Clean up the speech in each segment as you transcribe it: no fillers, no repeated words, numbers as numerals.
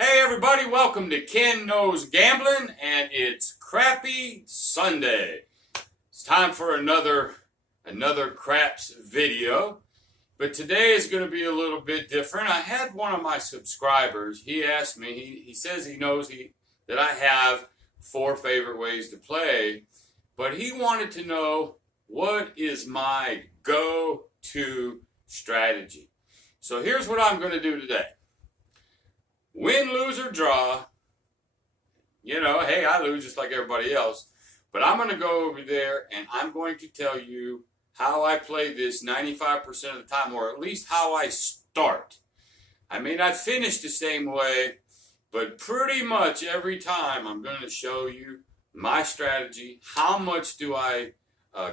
Hey everybody, welcome to Ken Knows Gambling, and it's Crappy Sunday. It's time for another craps video, but today is going to be a little bit different. I had one of my subscribers, he asked me, he says he knows that I have 4 favorite ways to play, but he wanted to know what is my go-to strategy. So here's what I'm going to do today. Win, lose, or draw, hey, I lose just like everybody else. But I'm going to go over there and I'm going to tell you how I play this 95% of the time, or at least how I start. I may not finish the same way, but pretty much every time I'm going to show you my strategy. How much do I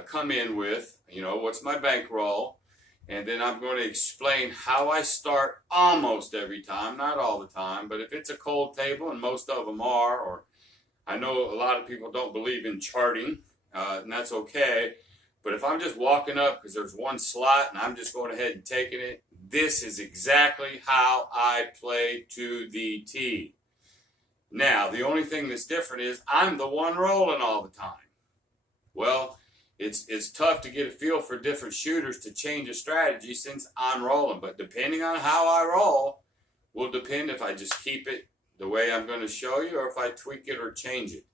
come in with? What's my bankroll? And then I'm going to explain how I start almost every time, not all the time, but if it's a cold table, and most of them are, or I know a lot of people don't believe in charting, and that's okay, but if I'm just walking up because there's one slot and I'm just going ahead and taking it, this is exactly how I play to the T. Now, the only thing that's different is I'm the one rolling all the time. Well, it's tough to get a feel for different shooters to change a strategy since I'm rolling. But depending on how I roll will depend if I just keep it the way I'm going to show you or if I tweak it or change it.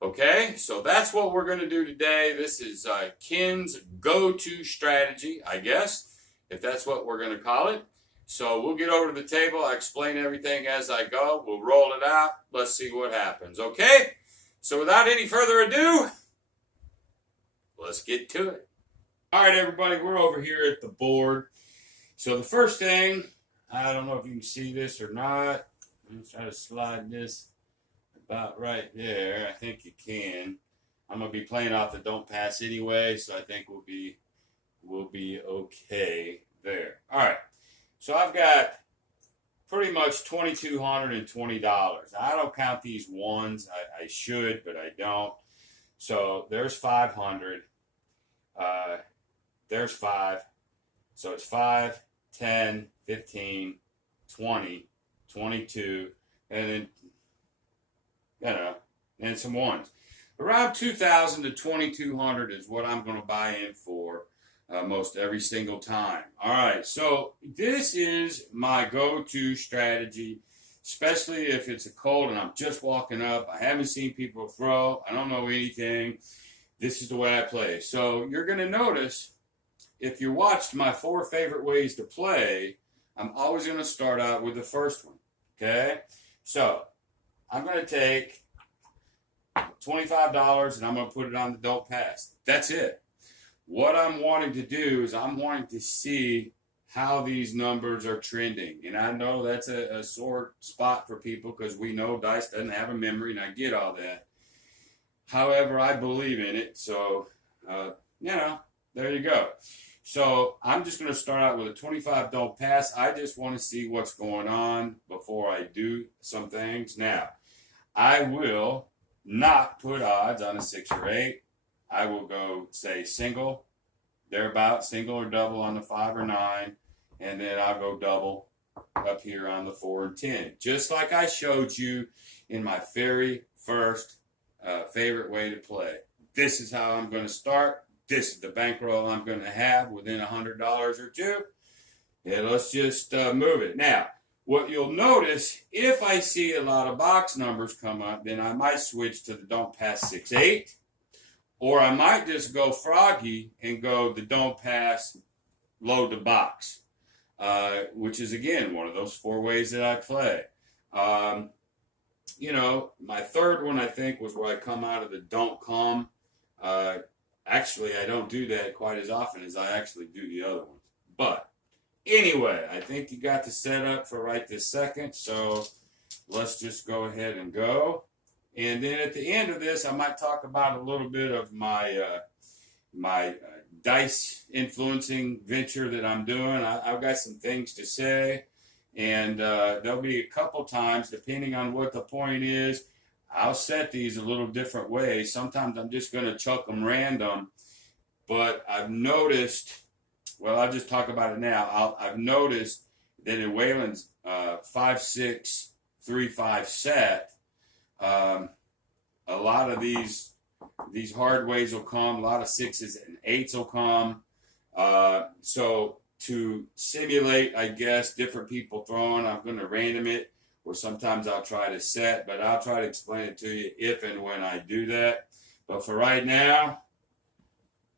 Okay, so that's what we're going to do today. This is Ken's go-to strategy, I guess, if that's what we're going to call it. So we'll get over to the table. I'll explain everything as I go. We'll roll it out. Let's see what happens. Okay, so without any further ado, let's get to it. All right, everybody, we're over here at the board. So the first thing, I don't know if you can see this or not. I'm going to try to slide this about right there. I think you can. I'm going to be playing off the don't pass anyway, so I think we'll be okay there. All right, so I've got pretty much $2,220. I don't count these ones. I should, but I don't. So there's 500. There's 5. So it's 5, 10, 15, 20, 22, and then, and some ones. Around 2,000 to 2,200 is what I'm going to buy in for most every single time. All right, so this is my go-to strategy, especially if it's a cold and I'm just walking up. I haven't seen people throw. I don't know anything. This is the way I play. So you're going to notice, if you watched my 4 favorite ways to play, I'm always going to start out with the first one. Okay? So I'm going to take $25 and I'm going to put it on the don't pass. That's it. What I'm wanting to do is I'm wanting to see how these numbers are trending. And I know that's a sore spot for people because we know dice doesn't have a memory, and I get all that. However, I believe in it, so, there you go. So I'm just going to start out with a 25 don't pass. I just want to see what's going on before I do some things. Now, I will not put odds on a 6 or 8. I will go, say, single, thereabout, single or double on the 5 or 9, and then I'll go double up here on the 4 and 10, just like I showed you in my very first favorite way to play. This is how I'm going to start. This is the bankroll I'm going to have within $100 or two. And let's just move it. Now, what you'll notice, if I see a lot of box numbers come up, then I might switch to the don't pass 6-8. Or I might just go froggy and go the don't pass load the box, which is, again, one of those 4 ways that I play. My third one, I think, was where I come out of the don't come. Actually, I don't do that quite as often as I actually do the other ones. But anyway, I think you got the setup for right this second. So let's just go ahead and go. And then at the end of this, I might talk about a little bit of my dice influencing venture that I'm doing. I've got some things to say. And there'll be a couple times, depending on what the point is, I'll set these a little different ways. Sometimes I'm just going to chuck them random. But I've noticed, well, I'll just talk about it now. I've noticed that in Whalen's 5, 6, 3-5 set, a lot of these hard ways will come. A lot of 6s and 8s will come. So to simulate, I guess, different people throwing, I'm going to random it, or sometimes I'll try to set, but I'll try to explain it to you if and when I do that. But for right now,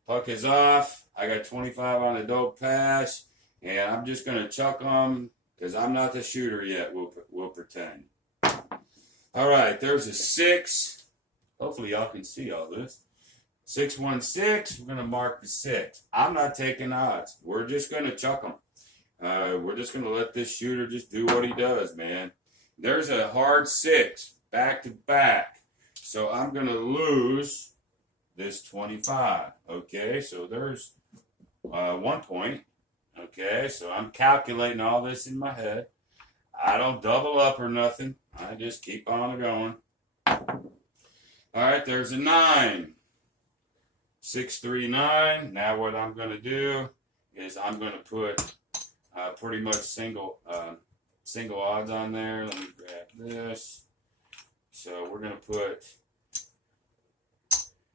puck is off. I got 25 on the dope pass, and I'm just going to chuck them because I'm not the shooter yet, we'll pretend. All right, there's a 6. Hopefully y'all can see all this. 616, we're going to mark the 6. I'm not taking odds. We're just going to chuck them. We're just going to let this shooter just do what he does, man. There's a hard 6, back to back. So I'm going to lose this 25. Okay, so there's 1 point. Okay, so I'm calculating all this in my head. I don't double up or nothing. I just keep on going. All right, there's a 9. 639. Now what I'm going to do is I'm going to put pretty much single odds on there. Let me grab this. So we're going to put,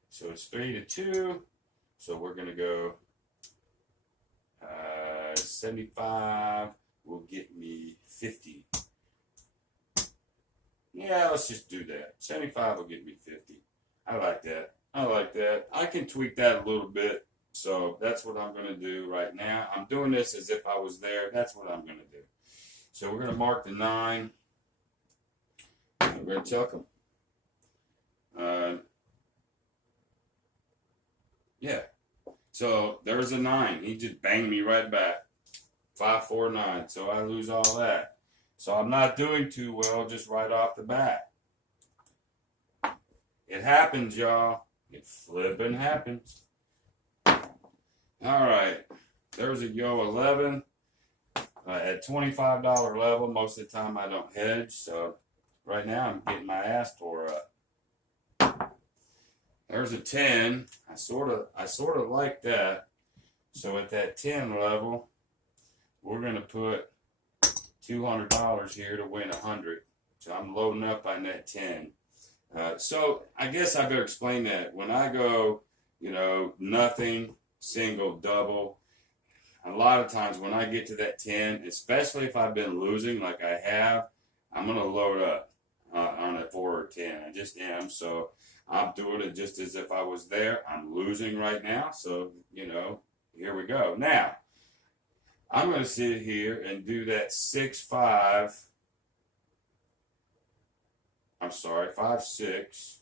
so it's 3-2. So we're going to go 75 will get me 50. Yeah, let's just do that. 75 will get me 50. I like that. I like that. I can tweak that a little bit. So that's what I'm going to do right now. I'm doing this as if I was there. That's what I'm going to do. So we're going to mark the 9. And we're going to chuck them. Yeah. So there's a 9. He just banged me right back. 5, 4, 9. So I lose all that. So I'm not doing too well just right off the bat. It happens, y'all. It flipping happens. All right. There's a yo 11 at $25 level. Most of the time I don't hedge. So right now I'm getting my ass tore up. There's a 10. I sort of like that. So at that 10 level, we're going to put $200 here to win 100. So I'm loading up on that 10. So I guess I better explain that. When I go, nothing, single, double, a lot of times when I get to that 10, especially if I've been losing like I have, I'm going to load up on a 4 or 10. I just am. So I'm doing it just as if I was there. I'm losing right now. So, here we go. Now, I'm going to sit here and do that 6-5. I'm sorry, 5-6,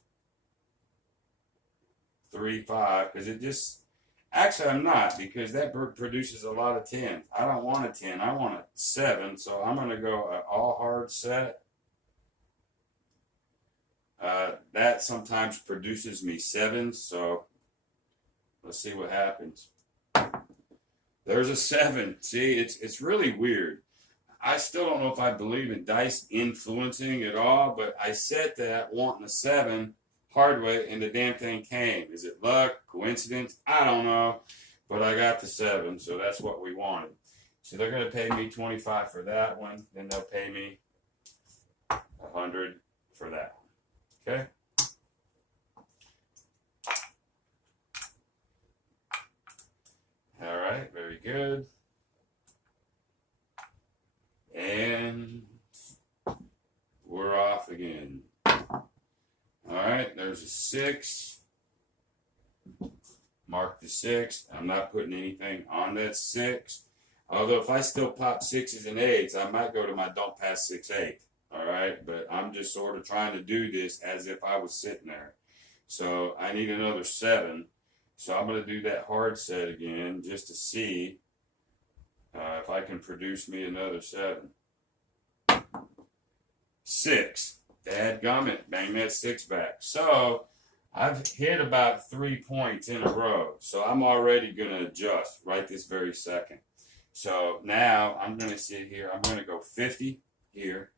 3-5, because it just, actually I'm not, because that produces a lot of 10s. I don't want a 10, I want a 7, so I'm going to go an all hard set. That sometimes produces me 7s, so let's see what happens. There's a 7. See, it's really weird. I still don't know if I believe in dice influencing at all, but I set that wanting a 7 hard way, and the damn thing came. Is it luck, coincidence? I don't know, but I got the 7, so that's what we wanted. So they're going to pay me 25 for that one, then they'll pay me 100 for that one. Okay? All right, very good. And we're off again. All right, there's a 6. Mark the 6. I'm not putting anything on that 6. Although if I still pop 6s and 8s, I might go to my don't pass 6-8. All right, but I'm just sort of trying to do this as if I was sitting there. So I need another 7. So I'm going to do that hard set again just to see if I can produce me another 7. 6. Dadgummit. Bang that 6 back. So I've hit about 3 points in a row. So I'm already going to adjust right this very second. So now I'm going to sit here. I'm going to go 50 here.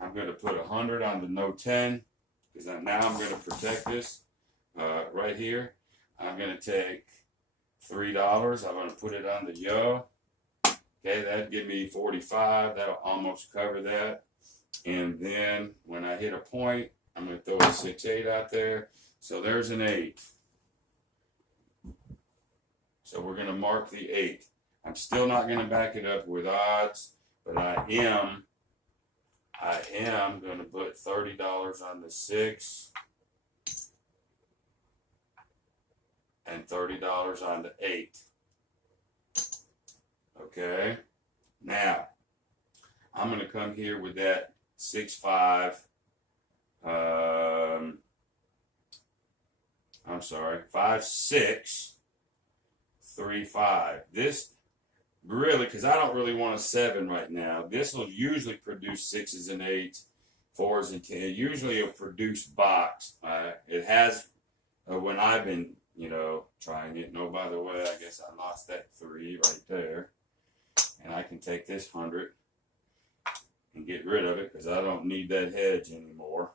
I'm going to put 100 on the no 10 because now I'm going to protect this right here. I'm going to take $3. I'm going to put it on the yo. Okay, that'd give me 45. That'll almost cover that. And then when I hit a point, I'm going to throw a 6-8 out there. So there's an 8. So we're going to mark the 8. I'm still not going to back it up with odds, but I am going to put $30 on the 6 and $30 on the 8. Okay. Now, I'm going to come here with that 6-5. I'm sorry, 5-6, 3-5. This really, because I don't really want a 7 right now. This will usually produce 6s and 8s, 4s and 10s. Usually it'll produce box. It has when I've been, trying it. No, by the way, I guess I lost that 3 right there. And I can take this 100 and get rid of it because I don't need that hedge anymore.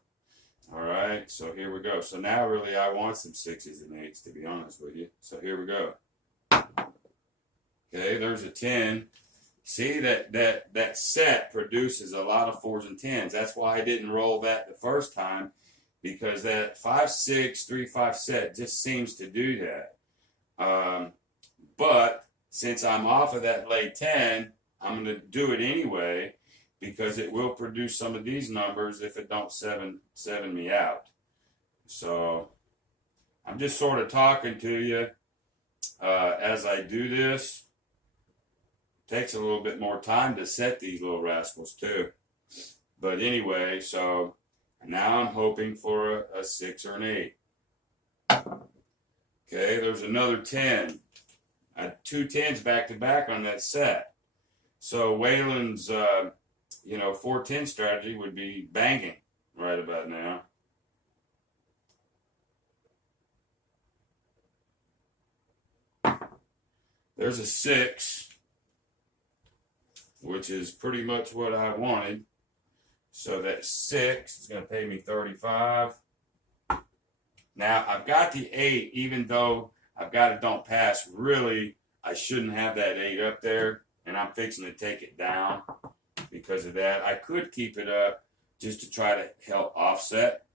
All right, so here we go. So now really I want some 6s and 8s, to be honest with you. So here we go. Okay, there's a 10. See, that set produces a lot of 4s and 10s. That's why I didn't roll that the first time, because that 5-6, 3-5 set just seems to do that. But since I'm off of that late 10, I'm going to do it anyway, because it will produce some of these numbers if it don't seven me out. So I'm just sort of talking to you as I do this. Takes a little bit more time to set these little rascals too. But anyway, so now I'm hoping for a 6 or an 8. Okay, there's another 10. I had 2 10s back to back on that set. So Waylon's 4-10 strategy would be banging right about now. There's a 6, which is pretty much what I wanted. So that 6 is going to pay me 35. Now I've got the 8, even though I've got a don't pass. Really, I shouldn't have that 8 up there, and I'm fixing to take it down because of that. I could keep it up just to try to help offset,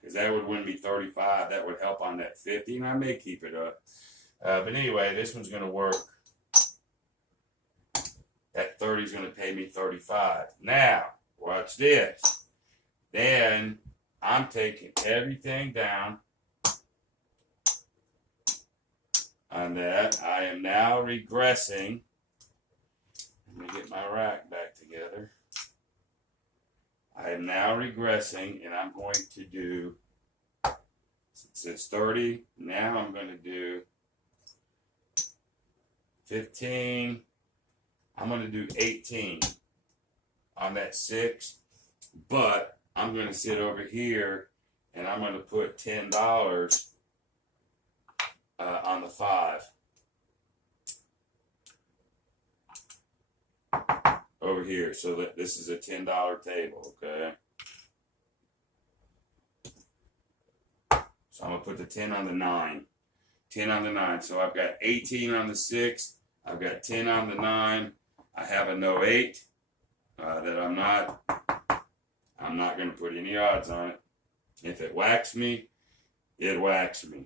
because that would win me 35. That would help on that 50, and I may keep it up. But anyway, this one's going to work. That 30 is going to pay me 35. Now, watch this. Then I'm taking everything down on that. I am now regressing. Let me get my rack back together. I am now regressing, and I'm going to do, since it's 30, now I'm going to do 15. I'm going to do 18 on that 6, but I'm going to sit over here and I'm going to put $10 on the 5 over here, so that this is a $10 table, okay? So I'm going to put the 10 on the 9. 10 on the 9. So I've got 18 on the 6. I've got 10 on the 9. I have a no 8 that I'm not going to put any odds on it. If it whacks me, it whacks me.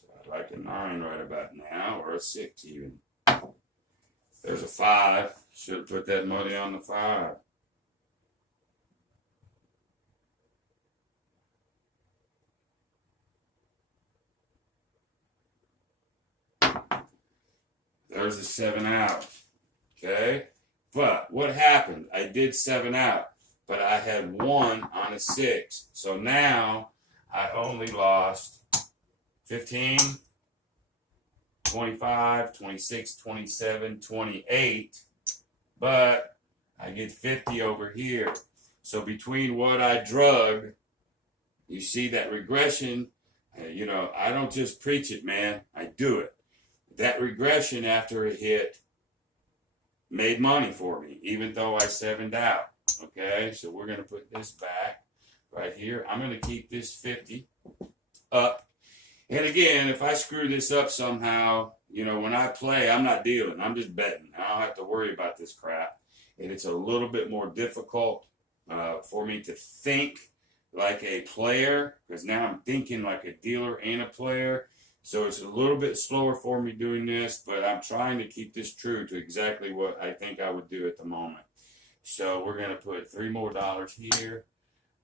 So I'd like a 9 right about now, or a 6 even. There's a 5. Should have put that money on the 5. There's a 7 out, okay? But what happened? I did 7 out, but I had 1 on a 6. So now I only lost 15, 25, 26, 27, 28, but I get 50 over here. So between what I drug, you see that regression, I don't just preach it, man. I do it. That regression after it hit made money for me, even though I 7'd out. Okay, so we're going to put this back right here. I'm going to keep this 50 up. And again, if I screw this up somehow, you know, when I play, I'm not dealing. I'm just betting. I don't have to worry about this crap. And it's a little bit more difficult for me to think like a player, because now I'm thinking like a dealer and a player. So it's a little bit slower for me doing this, but I'm trying to keep this true to exactly what I think I would do at the moment. So we're going to put $3 more here.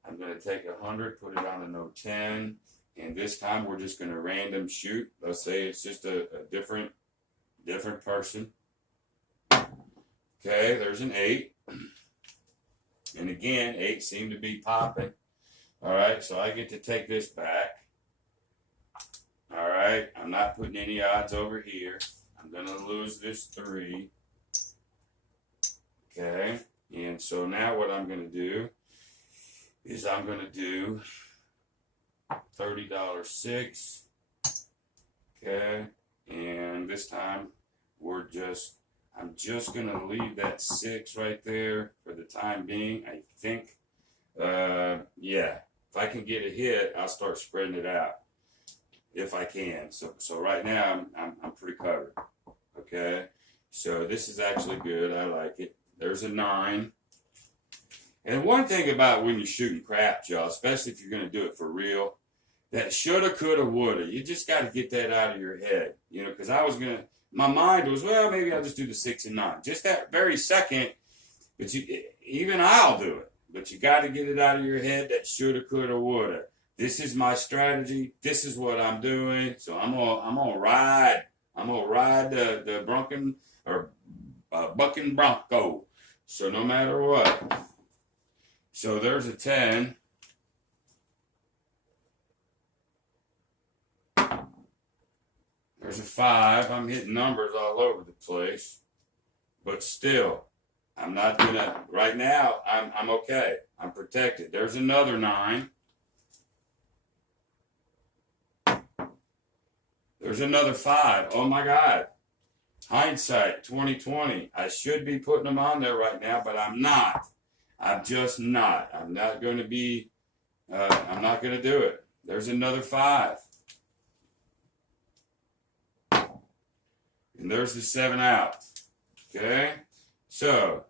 I'm going to take 100, put it on a no 10. And this time we're just going to random shoot. Let's say it's just a different person. Okay, there's an 8. And again, 8 seem to be popping. All right, so I get to take this back. All right, I'm not putting any odds over here. I'm going to lose this 3. Okay, and so now what I'm going to do is I'm going to do $30.06. Okay, and this time I'm just going to leave that 6 right there for the time being, I think. Yeah, if I can get a hit, I'll start spreading it out if I can. So right now I'm pretty covered. Okay, so this is actually good. I like it. There's a 9. And one thing about when you're shooting craps, y'all, especially if you're going to do it for real, that shoulda, coulda, woulda, you just got to get that out of your head. You know, because my mind was, well, maybe I'll just do the 6 and 9. Just that very second, but even I'll do it. But you got to get it out of your head that shoulda, coulda, woulda. This is my strategy. This is what I'm doing. So I'm gonna ride. I'm gonna ride the bucking bronco. So no matter what. So there's a 10. There's a 5. I'm hitting numbers all over the place, but still, I'm not gonna. Right now, I'm okay. I'm protected. There's another 9. There's another 5. Oh my God. Hindsight 2020. I should be putting them on there right now, but I'm not. I'm just not. I'm not going to be. I'm not going to do it. There's another 5. And there's the 7 out. Okay? So,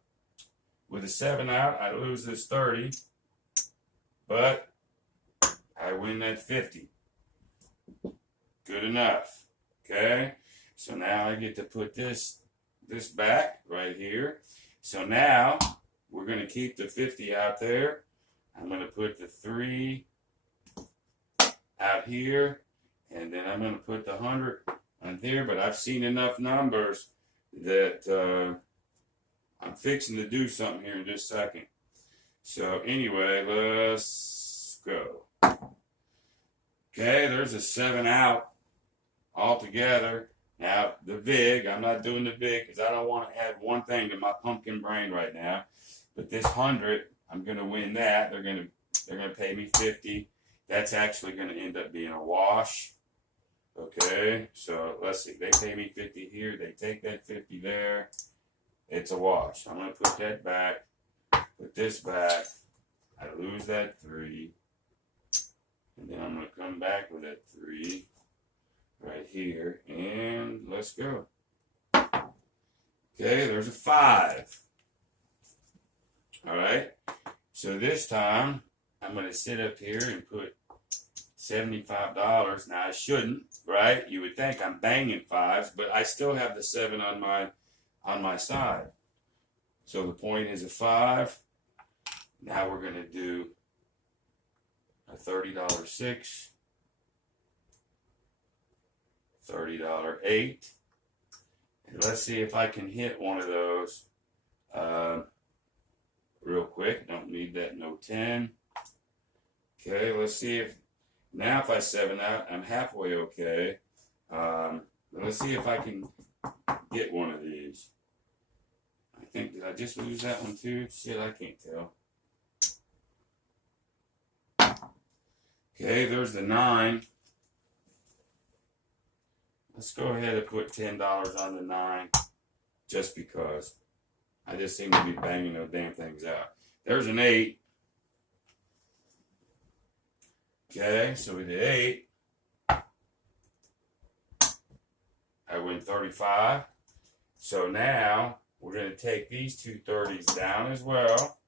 with the 7 out, I lose this 30. But I win that 50. Good enough. Okay? So now I get to put this back right here. So now we're going to keep the 50 out there. I'm going to put the 3 out here. And then I'm going to put the 100 on there. But I've seen enough numbers that I'm fixing to do something here in just a second. So anyway, let's go. Okay, there's a 7 out altogether. Now, the VIG, I'm not doing the VIG because I don't want to add one thing to my pumpkin brain right now. But this 100, I'm going to win that. They're going to pay me 50. That's actually going to end up being a wash. Okay, so let's see. They pay me 50 here. They take that 50 there. It's a wash. I'm going to put that back. Put this back. I lose that 3. And then I'm going to come back with that 3 right here. And let's go. Okay, there's a 5. All right. So this time, I'm going to sit up here and put $75. Now, I shouldn't, right? You would think I'm banging 5s, but I still have the 7 on my side. So the point is a 5. Now we're going to do a $30.06, $30.08. And let's see if I can hit one of those real quick. Don't need that no 10. Okay, let's see if now if I 7 out, I'm halfway okay. Let's see if I can get one of these. I think, did I just lose that one too? Shit, I can't tell. Okay, there's the 9. Let's go ahead and put $10 on the 9, just because. I just seem to be banging those damn things out. There's an 8. Okay, so with the 8, I win 35. So now we're going to take these two 30s down as well.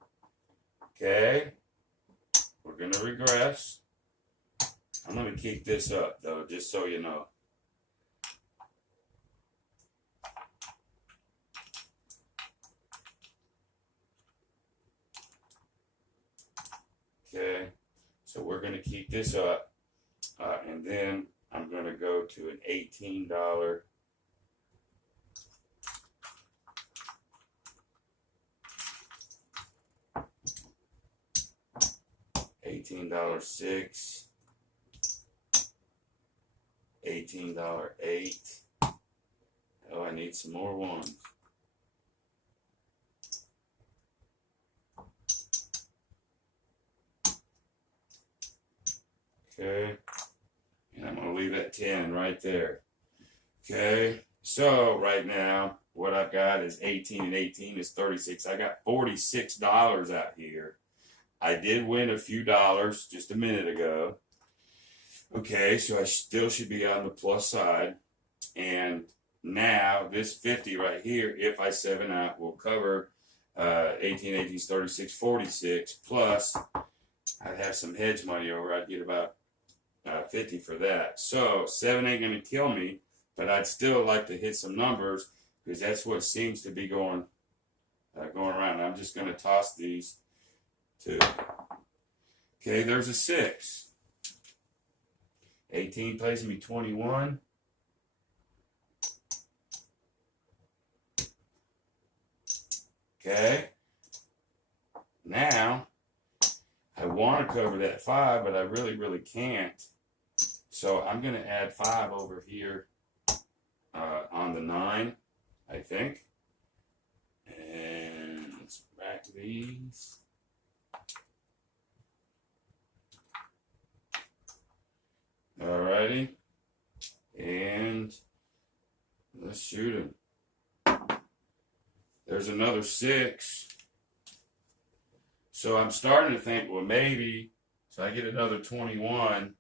Okay. We're going to regress. I'm going to keep this up, though, just so you know. Okay. So we're going to keep this up. And then I'm going to go to an $18. $18.06, $18.08. Oh, I need some more ones. Okay, and I'm going to leave that 10 right there. Okay, so right now, what I've got is 18 and 18 is 36. I got $46 out here. I did win a few dollars just a minute ago. Okay, so I still should be on the plus side. And now this 50 right here, if I 7 out, will cover 18, 18, 36, 46. Plus, I'd have some hedge money over. I'd get about 50 for that. So 7 ain't going to kill me, but I'd still like to hit some numbers because that's what seems to be going around. I'm just going to toss these. Two. Okay, there's a 6. 18 plays me 21. Okay. Now, I want to cover that 5, but I really can't. So I'm going to add 5 over here on the 9, I think. And let's back these. Alrighty, and let's shoot him. There's another 6. So I'm starting to think, well, maybe, so I get another 21.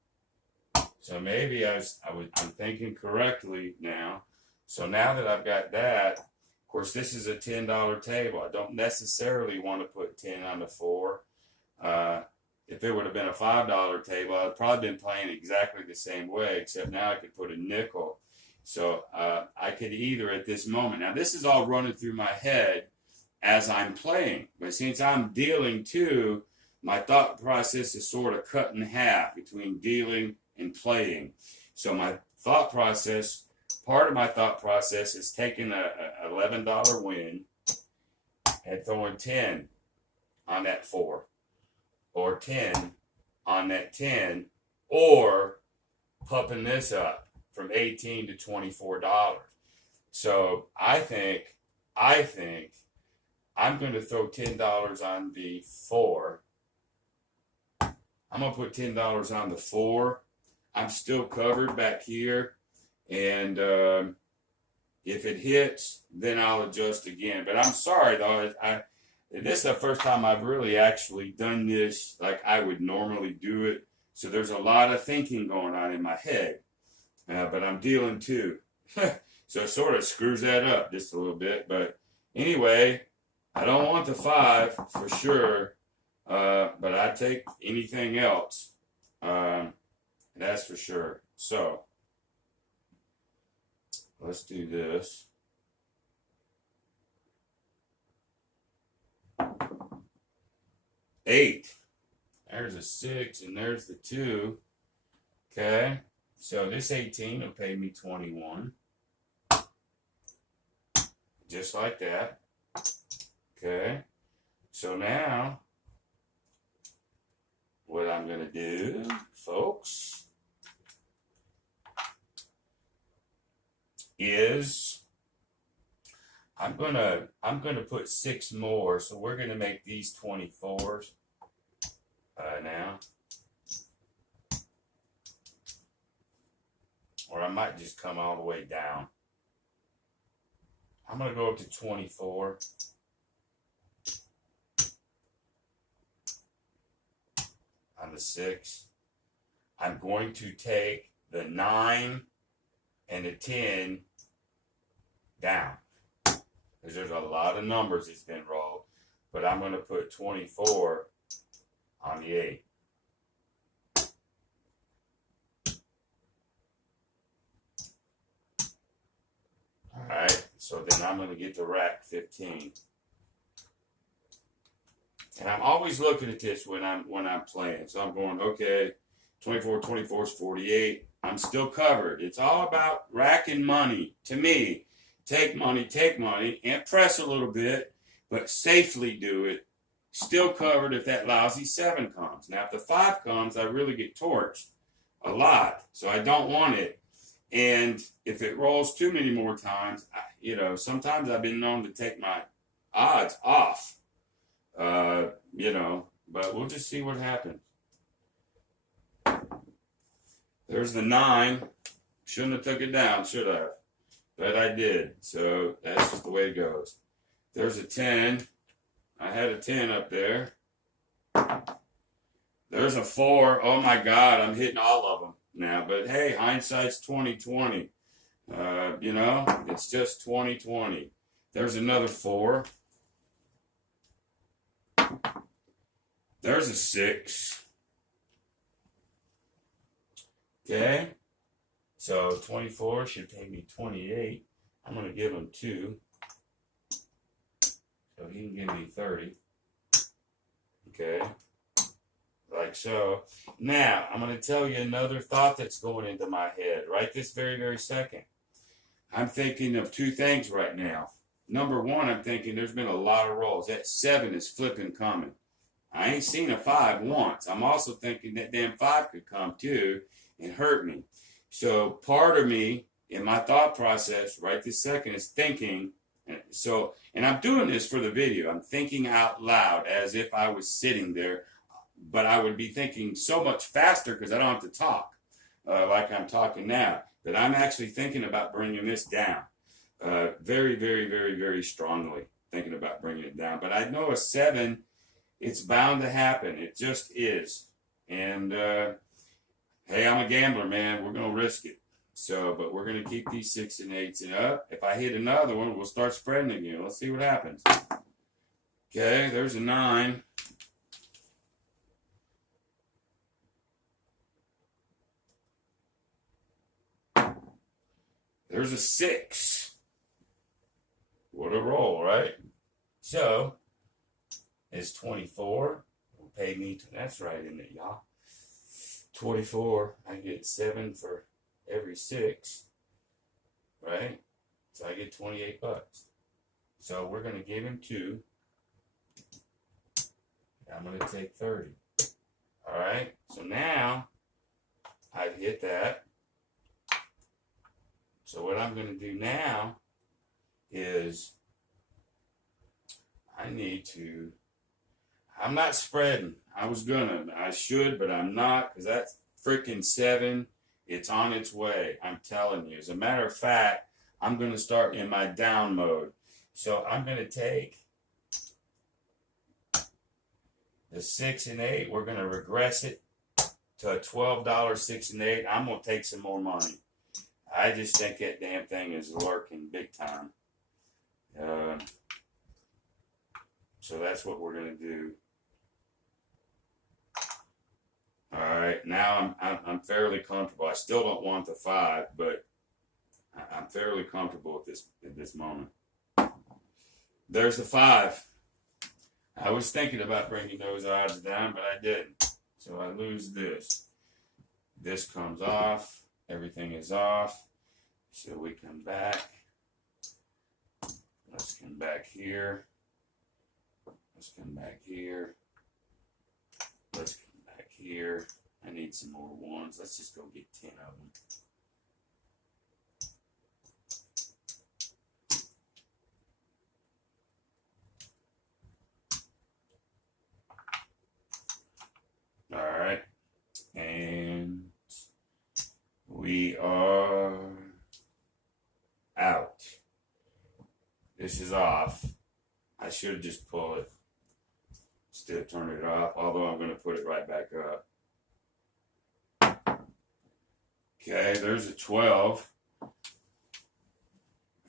So maybe I'm thinking correctly now. So now that I've got that, of course, this is a $10 table. I don't necessarily want to put 10 on the 4. If it would have been a $5 table, I'd probably been playing exactly the same way, except now I could put a nickel. So I could either at this moment, now this is all running through my head as I'm playing, but since I'm dealing too, my thought process is sort of cut in half between dealing and playing. So my thought process, part of my thought process is taking a $11 win and throwing 10 on that 4. Or 10 on that 10, or pumping this up from 18 to $24. So I think I'm going to throw $10 on the 4. I'm going to put $10 on the 4. I'm still covered back here, and if it hits, then I'll adjust again. But I'm sorry though, this is the first time I've really actually done this like I would normally do it. So there's a lot of thinking going on in my head. But I'm dealing too. So it sort of screws that up just a little bit. But anyway, I don't want the 5 for sure. But I take anything else. That's for sure. So let's do this. Eight. There's a 6 and there's the 2. Okay. So this 18 will pay me 21. Just like that. Okay. So now, what I'm going to do, folks, is I'm gonna put 6 more. So we're gonna make these 24s now. Or I might just come all the way down. I'm going to go up to 24. On the 6. I'm going to take the 9 and the 10 down. Because there's a lot of numbers that's been rolled. But I'm going to put 24 on the 8. Alright, so then I'm going to get to rack 15. And I'm always looking at this when I'm playing. So I'm going, okay, 24 is 48. I'm still covered. It's all about racking money. To me, take money, and press a little bit, but safely do it. Still covered if that lousy 7 comes. Now, if the 5 comes, I really get torched a lot. So I don't want it. And if it rolls too many more times, sometimes I've been known to take my odds off. But we'll just see what happens. There's the 9. Shouldn't have took it down, should I? But I did. So that's just the way it goes. There's a 10. I had a 10 up there. There's a 4. Oh my God, I'm hitting all of them now. But hey, hindsight's 20/20. It's just 20/20. There's another 4. There's a 6. Okay. So 24 should pay me 28. I'm going to give him 2. So he can give me 30. Okay. Like so. Now, I'm going to tell you another thought that's going into my head right this very, very second. I'm thinking of 2 things right now. Number 1, I'm thinking there's been a lot of rolls. That 7 is flipping coming. I ain't seen a 5 once. I'm also thinking that damn 5 could come too and hurt me. So part of me in my thought process right this second is thinking. And I'm doing this for the video. I'm thinking out loud as if I was sitting there, but I would be thinking so much faster because I don't have to talk like I'm talking now. But I'm actually thinking about bringing this down very, very, very, very strongly. Thinking about bringing it down. But I know a 7, it's bound to happen. It just is. And hey, I'm a gambler, man. We're going to risk it. So, but we're going to keep these 6 and 8s and up. If I hit another one, we'll start spreading again. Let's see what happens. Okay, there's a 9. There's a 6. What a roll, right? So, it's 24. Will pay me. That's right, isn't it, y'all? 24. I get 7 for every 6. Right? So I get 28 bucks. So we're going to give him 2. I'm going to take 30. All right? So now I've hit that. So what I'm going to do now is I'm not spreading. I should, but I'm not, because that freaking 7, it's on its way. I'm telling you. As a matter of fact, I'm going to start in my down mode. So I'm going to take the 6 and 8. We're going to regress it to a $12 6 and 8. I'm going to take some more money. I just think that damn thing is lurking big time. So that's what we're going to do. All right, now I'm fairly comfortable. I still don't want the 5, but I'm fairly comfortable at this moment. There's the 5. I was thinking about bringing those odds down, but I didn't. So I lose this. This comes off. Everything is off. So we come back. Let's come back here. Let's come back here. Let's come back here. I need some more 1s. Let's just go get 10 of them. All right. And we are out. This is off. I should just pull it. Still turn it off, although I'm going to put it right back up. Okay, there's a 12. I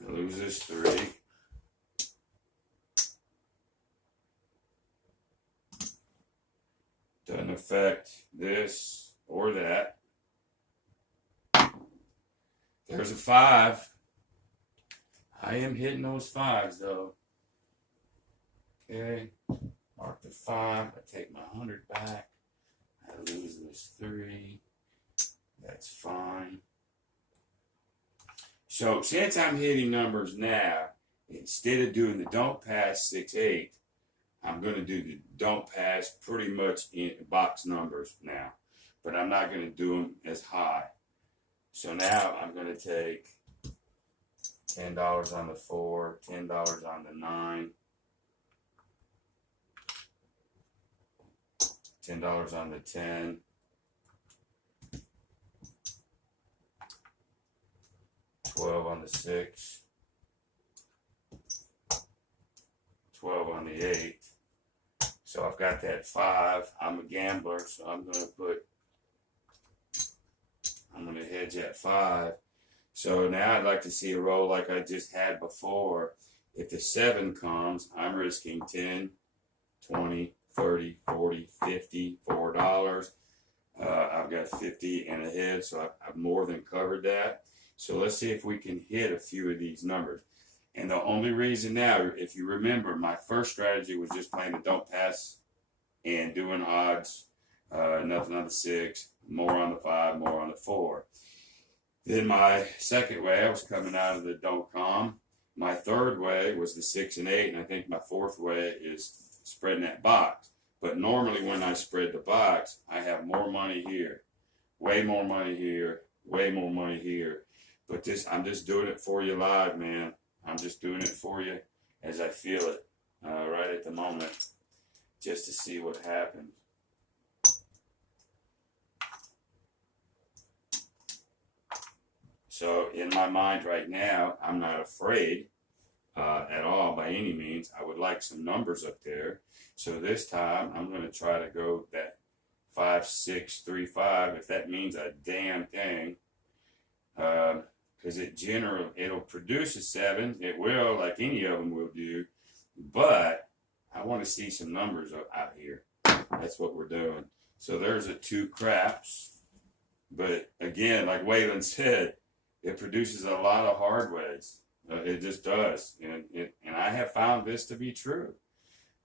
lose lose this 3. Doesn't affect this or that. There's a 5. I am hitting those 5s though. Okay, mark the 5. I take my 100 back. I lose this 3. That's fine. So since I'm hitting numbers now, instead of doing the don't pass 6-8, I'm going to do the don't pass pretty much in box numbers now. But I'm not going to do them as high. So now I'm going to take $10 on the 4, $10 on the 9, $10 on the 10, $12 on the 6, $12 on the 8. So I've got that 5. I'm a gambler, so I'm going to hedge at 5. So now I'd like to see a roll like I just had before. If the 7 comes, I'm risking 10, 20, 30, 40, 50, $4. I've got 50 and a head, so I've more than covered that. So let's see if we can hit a few of these numbers. And the only reason now, if you remember, my first strategy was just playing the don't pass and doing odds, nothing on the 6, more on the 5, more on the 4. Then my second way, I was coming out of the don't com. My third way was the 6 and 8, and I think my fourth way is spreading that box. But normally when I spread the box, I have more money here, way more money here, way more money here. But this, I'm just doing it for you live, man. I'm just doing it for you as I feel it right at the moment, just to see what happens. So in my mind right now, I'm not afraid at all by any means. I would like some numbers up there. So this time I'm going to try to go that 5, 6, 3, 5. If that means a damn thing, because it'll produce a 7. It will, like any of them will do. But I want to see some numbers out here. That's what we're doing. So there's a 2 craps. But again, like Waylon said, it produces a lot of hard ways. It just does. And I have found this to be true.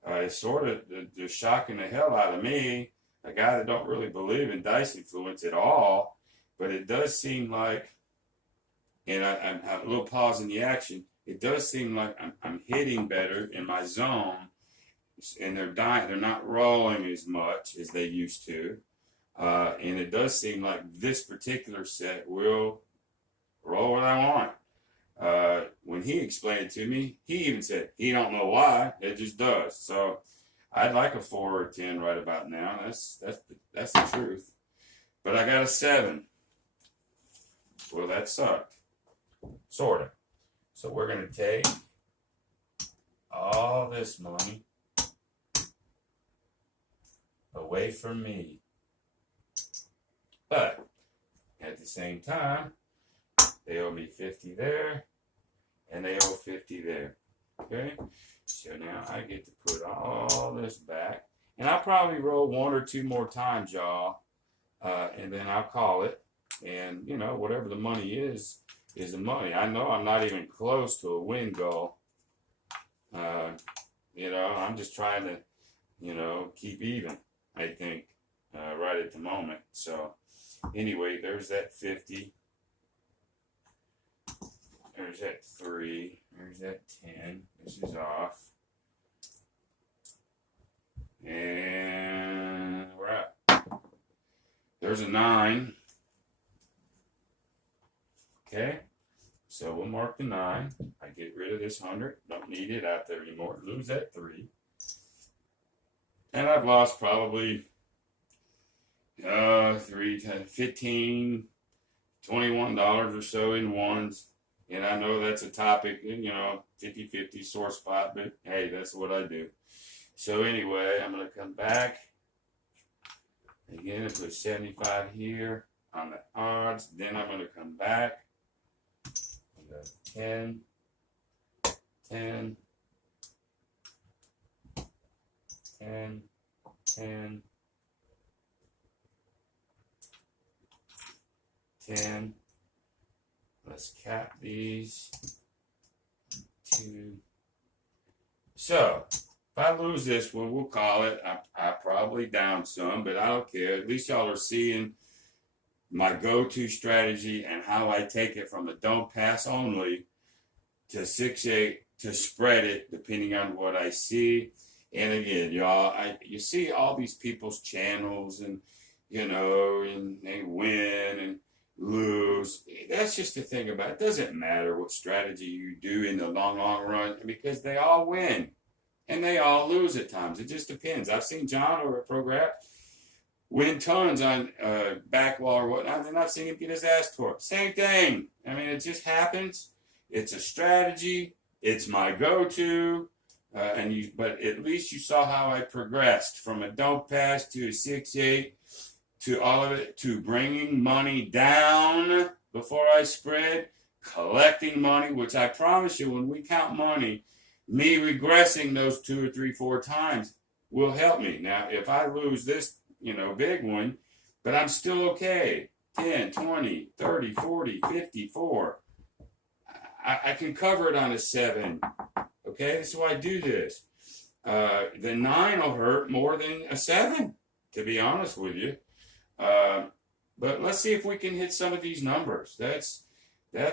It's sort of just shocking the hell out of me, a guy that don't really believe in dice influence at all. But it does seem like, and I have a little pause in the action, it does seem like I'm hitting better in my zone. And they're not rolling as much as they used to. And it does seem like this particular set will roll what I want. When he explained it to me, he even said he don't know why, it just does. So I'd like a 4 or 10 right about now. That's the truth. But I got a 7. Well, that sucked. Sort of. So we're going to take all this money away from me. But at the same time, they owe me 50 there, and they owe 50 there. Okay? So now I get to put all this back. And I'll probably roll 1 or 2 more times, y'all. And then I'll call it. And, you know, whatever the money is the money. I know I'm not even close to a win goal. You know, I'm just trying to, you know, keep even, I think, right at the moment. So, anyway, there's that 50. There's that 3. There's that 10. This is off. And we're up. There's a 9. Okay. So we'll mark the 9. I get rid of this 100. Don't need it out there anymore. Lose that 3. And I've lost probably 3, 10, 15, $21 or so in ones. And I know that's a topic, you know, 50-50 sore spot, but hey, that's what I do. So anyway, I'm going to come back. Again, put 75 here on the odds. Then I'm going to come back. 10, 10, 10, 10, 10. Let's cap these. 2. So, if I lose this one, we'll call it. I probably down some, but I don't care. At least y'all are seeing my go-to strategy and how I take it from a don't pass only to 6-8 to spread it depending on what I see. And again, y'all, you see all these people's channels and, and they win and lose. That's just the thing about it. It doesn't matter what strategy you do in the long run because they all win and they all lose at times. It just depends. I've seen John over at ProGraph win tons on backwall or whatnot, and I've seen him get his ass tore. Same thing. I mean, it just happens. It's a strategy. It's my go-to. But at least you saw how I progressed from a don't pass to a 6-8 to all of it to bringing money down before I spread, collecting money, which I promise you when we count money, me regressing those 2 or 3, 4 times will help me. Now, if I lose this, big one, but I'm still okay. 10, 20, 30, 40, 54. I can cover it on a 7. Okay, this is why I do this. The 9 will hurt more than a 7, to be honest with you. But let's see if we can hit some of these numbers. That's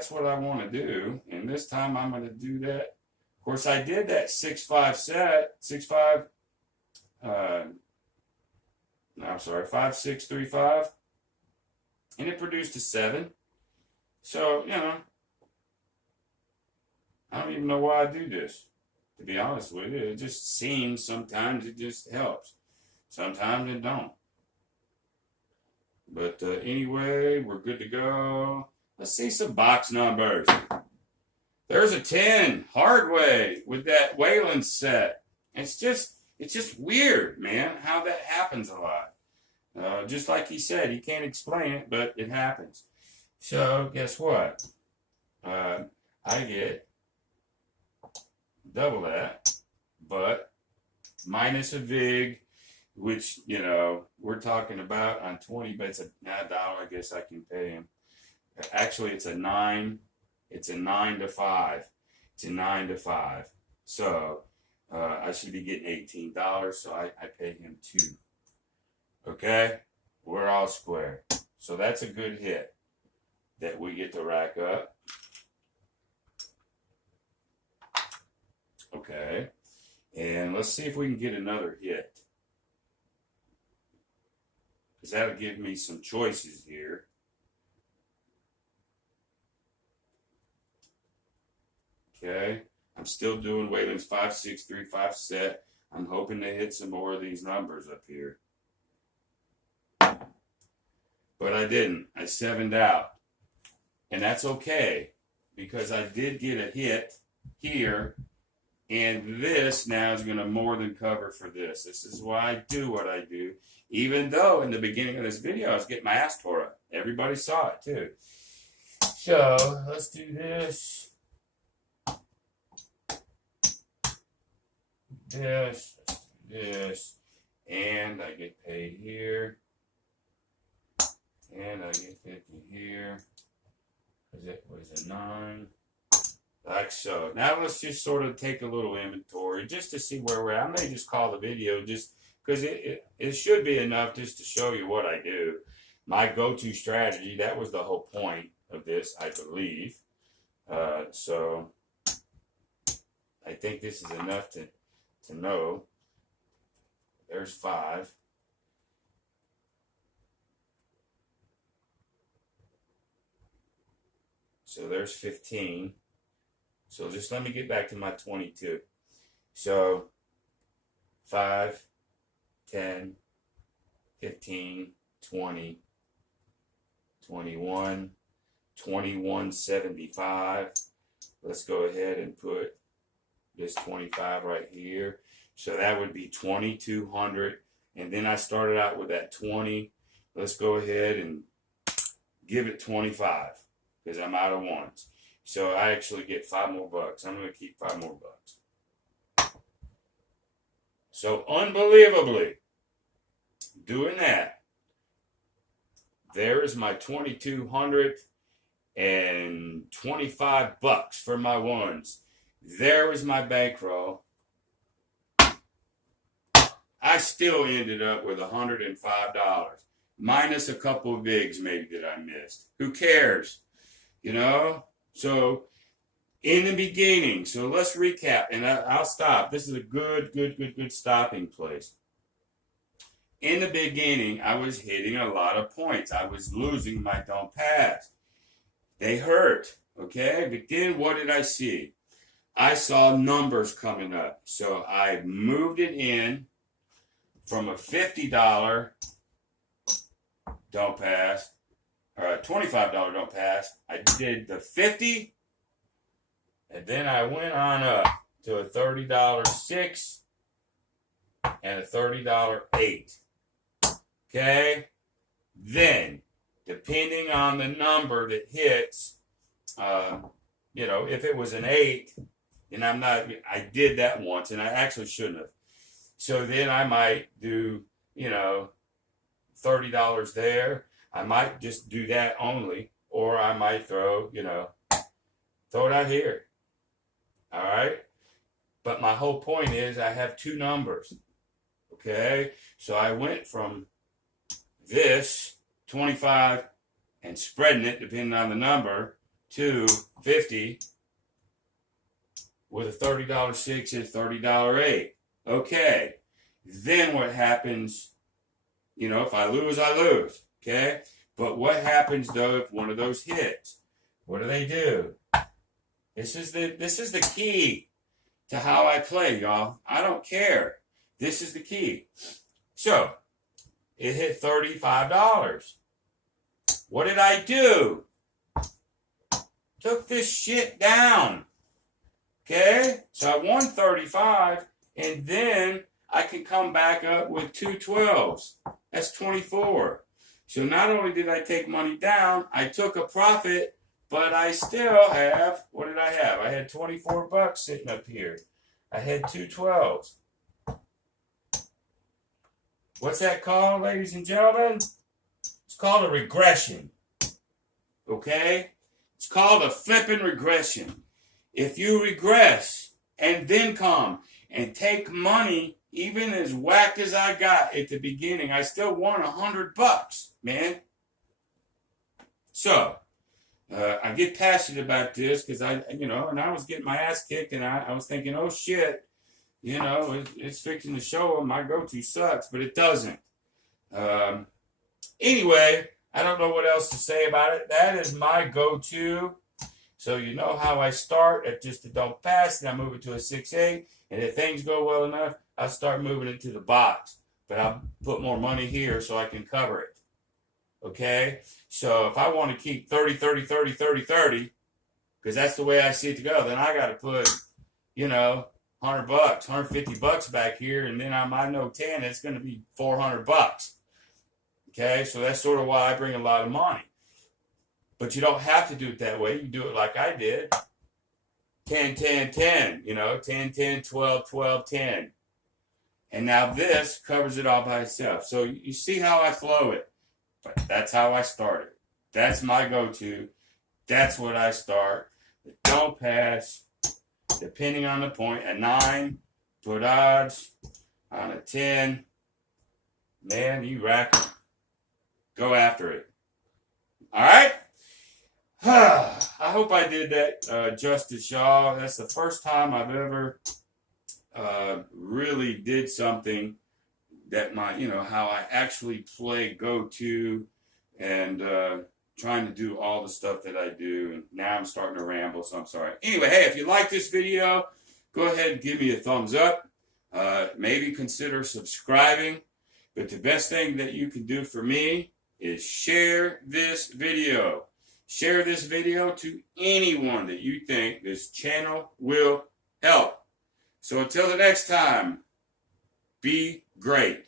what I want to do. And this time I'm going to do that. Of course, I did that 6-5 set. 6-5. 5-6-3-5. And it produced a 7. So, I don't even know why I do this. To be honest with you, it just seems sometimes it just helps. Sometimes it don't. But anyway, we're good to go. Let's see some box numbers. There's a 10, hard way, with that Wayland set. It's just weird, man, how that happens a lot. Just like he said, he can't explain it, but it happens. So, guess what? I get double that, but minus a VIG, which, we're talking about on 20, but it's a $1, I guess I can pay him. Actually, it's a 9. It's a 9 to 5. It's a 9 to 5. So, I should be getting $18, so I pay him 2. Okay? We're all square. So that's a good hit that we get to rack up. Okay. And let's see if we can get another hit. Because that'll give me some choices here. Okay. I'm still doing Wayland's 5-6-3-5 set. I'm hoping to hit some more of these numbers up here. But I didn't. I 7'd out. And that's okay. Because I did get a hit here. And this now is going to more than cover for this. This is why I do what I do. Even though in the beginning of this video, I was getting my ass tore up. Everybody saw it too. So, let's do this. This. Let's do this. And I get paid here. And I get 50 here. Because it was a 9. Like so. Now let's just sort of take a little inventory just to see where we're at. I may just call the video just because it should be enough just to show you what I do. My go-to strategy, that was the whole point of this, I believe. So I think this is enough to know. There's 5. So there's 15. So just let me get back to my 22. So 5, 10, 15, 20, 21, 2175. Let's go ahead and put this 25 right here. So that would be 2200. And then I started out with that 20. Let's go ahead and give it 25 because I'm out of ones. So I actually get $5 more. I'm going to keep $5 more. So unbelievably, doing that, there is my $2,225 for my ones. There is my bankroll. I still ended up with $105, minus a couple of bigs maybe that I missed. Who cares? You know? So in the beginning, so let's recap, and I'll stop. This is a good stopping place. In the beginning, I was hitting a lot of points. I was losing my don't pass. They hurt, okay? But then what did I see? I saw numbers coming up. So I moved it in from a $50 don't pass, or a $25 don't pass. I did the 50, and then I went on up to a $30 6 and a $30 8. Okay? Then, depending on the number that hits, if it was an 8, and I did that once, and I actually shouldn't have. So then I might do, $30 there. I might just do that only, or I might throw it out here. All right? But my whole point is I have two numbers. Okay? So I went from this 25 and spreading it, depending on the number, to 50 with a $30 6 and a $30 8. Okay. Then what happens, if I lose, I lose. Okay? But what happens, though, if one of those hits? What do they do? This is the key to how I play, y'all. I don't care. This is the key. So, it hit $35. What did I do? Took this shit down. Okay? So I won 35, and then I can come back up with 2 12s. That's 24. So not only did I take money down, I took a profit, but I still have, what did I have? I had $24 sitting up here. I had 2 12s. What's that called, ladies and gentlemen? It's called a regression. Okay? It's called a flipping regression. If you regress and then come and take money, even as whacked as I got at the beginning, I still won $100, man. So, I get passionate about this because and I was getting my ass kicked, and I was thinking, oh shit, it's fixing to show them my go-to sucks, but it doesn't. Anyway, I don't know what else to say about it. That is my go-to. So you know how I start at just a don't pass, and I move it to a 6-8, and if things go well enough, I start moving it to the box. But I'll put more money here so I can cover it. Okay? So if I want to keep 30, 30, 30, 30, 30, because that's the way I see it to go, then I got to put, $100, $150 back here, and then I know 10, it's going to be $400. Okay? So that's sort of why I bring a lot of money. But you don't have to do it that way. You do it like I did. 10, 10, 10. 10, 10, 12, 12, 10. And now this covers it all by itself. So you see how I flow it. But that's how I started. That's my go-to. That's what I start. The don't pass, depending on the point. A 9, put odds. On a 10, man, you rack it. Go after it. All right? I hope I did that justice, y'all. That's the first time I've ever really did something that how I actually play go-to and trying to do all the stuff that I do. And now I'm starting to ramble, so I'm sorry. Anyway, hey, if you like this video, go ahead and give me a thumbs up. Maybe consider subscribing. But the best thing that you can do for me is share this video. Share this video to anyone that you think this channel will help. So until the next time, be great.